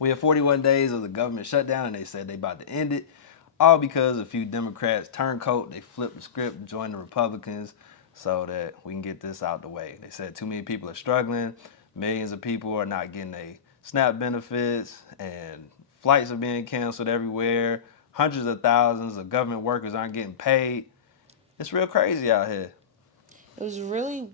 We have 41 days of the government shutdown, and they said they about to end it, all because a few Democrats turncoat, they flipped the script, joined the Republicans, so that we can get this out the way. They said too many people are struggling, millions of people are not getting their SNAP benefits, and flights are being canceled everywhere. Hundreds of thousands of government workers aren't getting paid. It's real crazy out here. It was really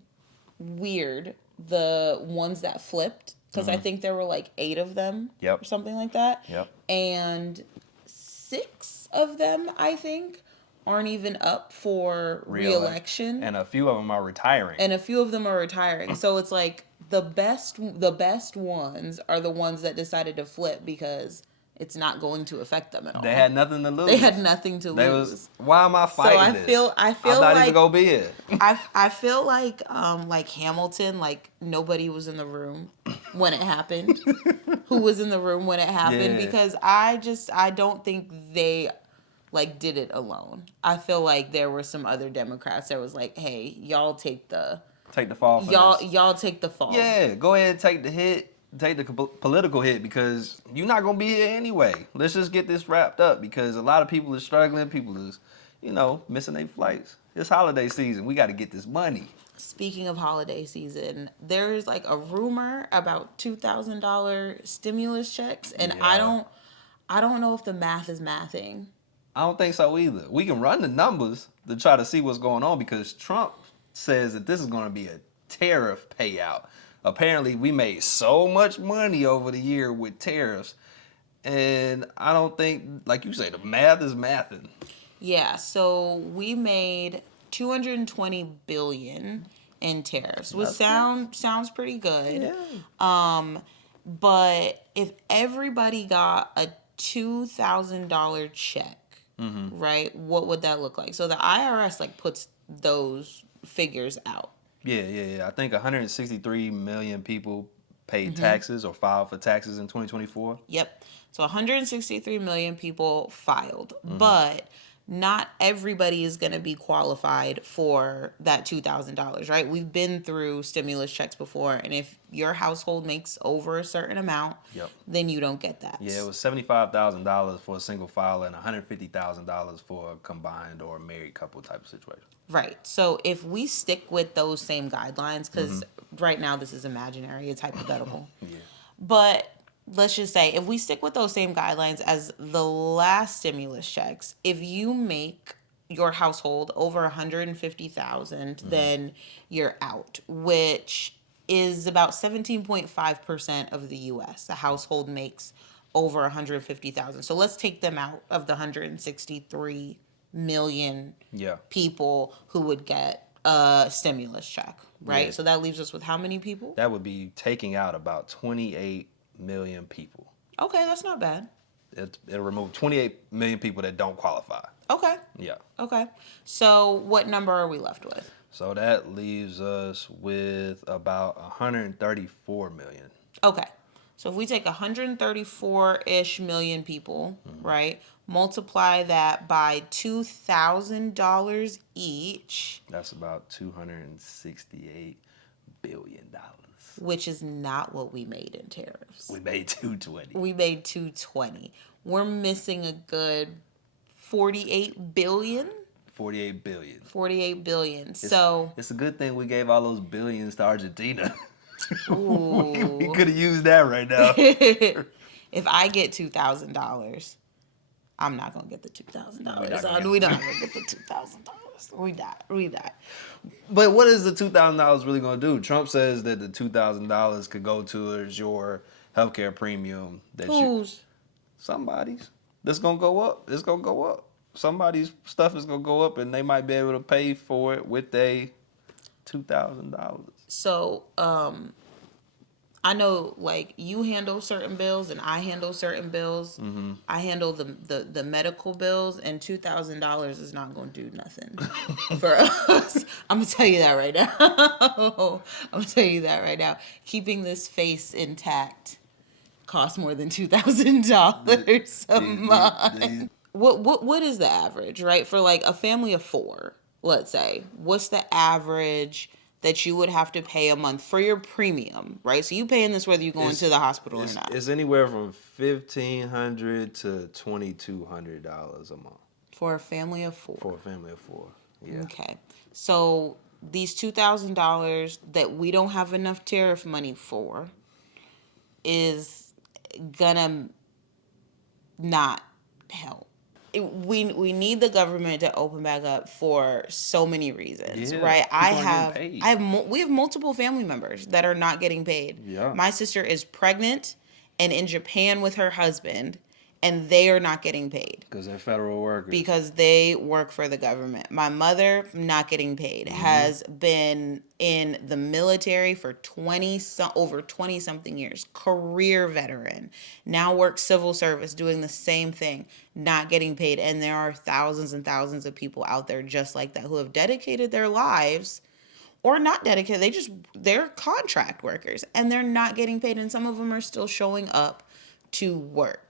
weird, the ones that flipped, because I think there were like 8 of them Yep. or something like that. Yep. And 6 of them, I think, aren't even up for re-election. And a few of them are retiring. And a few of them are retiring. So it's like the best ones are the ones that decided to flip because it's not going to affect them at all. They had nothing to lose. They had nothing to lose. Why am I fighting this? I feel I'm not like even gonna be here. I feel like Hamilton, like nobody was in the room when it happened. Who was in the room when it happened? Yeah. Because I don't think they like did it alone. I feel like there were some other Democrats that was like, hey, y'all take the fall for this. Y'all take the fall. Yeah, go ahead and take the hit. Take the political hit because you're not gonna be here anyway. Let's just get this wrapped up because a lot of people are struggling. People is, missing their flights. It's holiday season. We got to get this money. Speaking of holiday season, there's like a rumor about $2,000 stimulus checks, and Yeah. I don't know if the math is mathing. I don't think so either. We can run the numbers to try to see what's going on because Trump says that this is going to be a tariff payout. Apparently, we made so much money over the year with tariffs, and I don't think, like you say, the math is mathing. Yeah, so we made $220 billion in tariffs, which sounds pretty good. Yeah. But if everybody got a $2,000 check, right, what would that look like? So the IRS like puts those figures out. Yeah. I think 163 million people paid taxes or filed for taxes in 2024. Yep. So 163 million people filed, but not everybody is going to be qualified for that $2,000, right? We've been through stimulus checks before, and if your household makes over a certain amount, then you don't get that. Yeah, it was $75,000 for a single filer and $150,000 for a combined or a married couple type of situation. Right. So if we stick with those same guidelines, because right now this is imaginary, it's hypothetical. Yeah. But let's just say if we stick with those same guidelines as the last stimulus checks, if you make your household over 150,000, then you're out, which is about 17.5% of the US. A household makes over 150,000. So let's take them out of the 163 million people who would get a stimulus check, right? Yeah. So that leaves us with how many people? That would be taking out about 28 million people. Okay, that's not bad. It'll remove 28 million people that don't qualify. Okay. Yeah. Okay. So what number are we left with? So that leaves us with about 134 million. Okay. So if we take 134-ish million people, right, multiply that by $2,000 each. That's about $268 billion. Which is not what we made in tariffs. We made 220. We made 220. We're missing a good 48 billion. 48 billion. 48 billion. It's a good thing we gave all those billions to Argentina. we could have used that right now. If I get $2,000, I'm not gonna get the $2,000. We're not gonna get the $2,000. We die. But what is the $2,000 really gonna do? Trump says that the $2,000 could go towards your healthcare premium. Somebody's. This gonna go up. It's gonna go up. Somebody's stuff is gonna go up, and they might be able to pay for it with their $2,000. So, I know, like, you handle certain bills and I handle certain bills. I handle the medical bills, and $2,000 is not going to do nothing for us. I'm going to tell you that right now. Keeping this face intact costs more than $2,000 a month. What is the average, right? For, like, a family of 4, let's say. What's the average that you would have to pay a month for your premium, right? So you paying this whether you go into the hospital or not. It's anywhere from $1,500 to $2,200 a month. For a family of 4. For a family of 4. Yeah. Okay. So these $2,000 that we don't have enough tariff money for is gonna not help. We need the government to open back up for so many reasons, Yeah, right? We have multiple family members that are not getting paid. Yeah. My sister is pregnant and in Japan with her husband, and they are not getting paid. Because they're federal workers. Because they work for the government. My mother, not getting paid, has been in the military for over 20 something years. Career veteran. Now works civil service, doing the same thing, not getting paid. And there are thousands and thousands of people out there just like that who have dedicated their lives, or not dedicated. They're contract workers and they're not getting paid. And some of them are still showing up to work.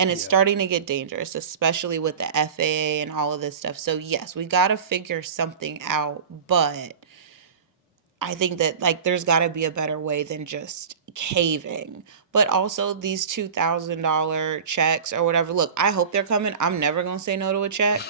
And it's starting to get dangerous, especially with the FAA and all of this stuff. So, yes, we got to figure something out. But I think that, like, there's got to be a better way than just caving. But also these $2,000 checks or whatever. Look, I hope they're coming. I'm never going to say no to a check.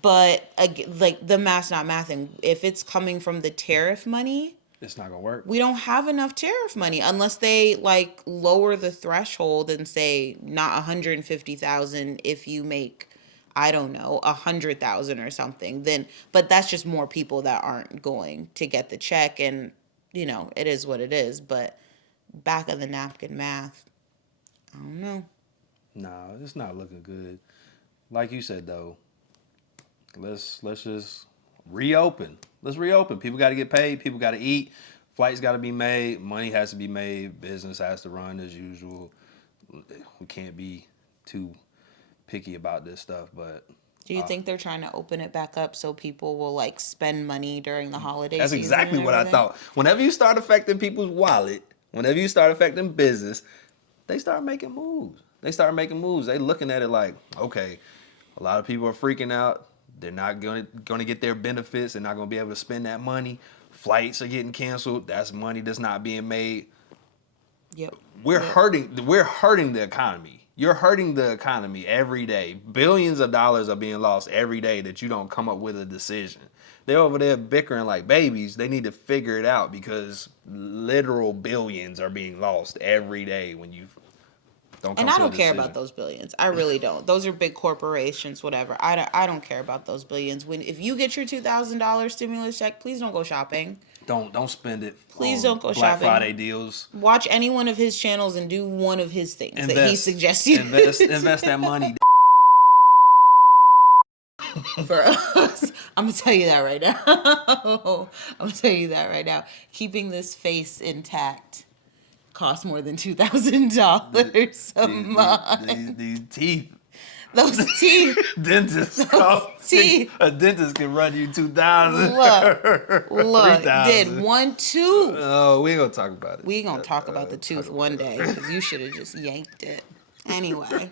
But, like, the math's not mathing. If it's coming from the tariff money, it's not gonna work. We don't have enough tariff money unless they like lower the threshold and say not 150,000 if you make, I don't know, 100,000 or something. Then, but that's just more people that aren't going to get the check, and you know it is what it is. But back of the napkin math, I don't know. No, it's not looking good. Like you said though, let's just reopen. Let's reopen. People got to get paid. People got to eat. Flights got to be made. Money has to be made. Business has to run as usual. We can't be too picky about this stuff. But do you think they're trying to open it back up so people will like spend money during the holidays? That's exactly what I thought. Whenever you start affecting people's wallet, whenever you start affecting business, they start making moves. They looking at it like, okay, a lot of people are freaking out. They're not going to get their benefits. They're not going to be able to spend that money. Flights are getting canceled. That's money that's not being made. Yep. We're hurting the economy. You're hurting the economy every day. Billions of dollars are being lost every day that you don't come up with a decision. They're over there bickering like babies. They need to figure it out because literal billions are being lost every day when you don't come and I to a don't care decision. about those billions. I really don't. Those are big corporations, whatever. I don't care about those billions. If you get your $2,000 stimulus check, please don't go shopping. Don't spend it. Please don't go Black shopping. Friday deals. Watch any one of his channels and do one of his things that he suggests you. Invest that money. For us, I'm gonna tell you that right now. I'm gonna tell you that right now. Keeping this face intact costs more than $2,000 a month. These teeth. Those teeth. Teeth. A dentist can run you $2,000. Look. Did 1 tooth. Oh, we ain't gonna talk about it. We gonna talk about the tooth one day because you should have just yanked it. Anyway.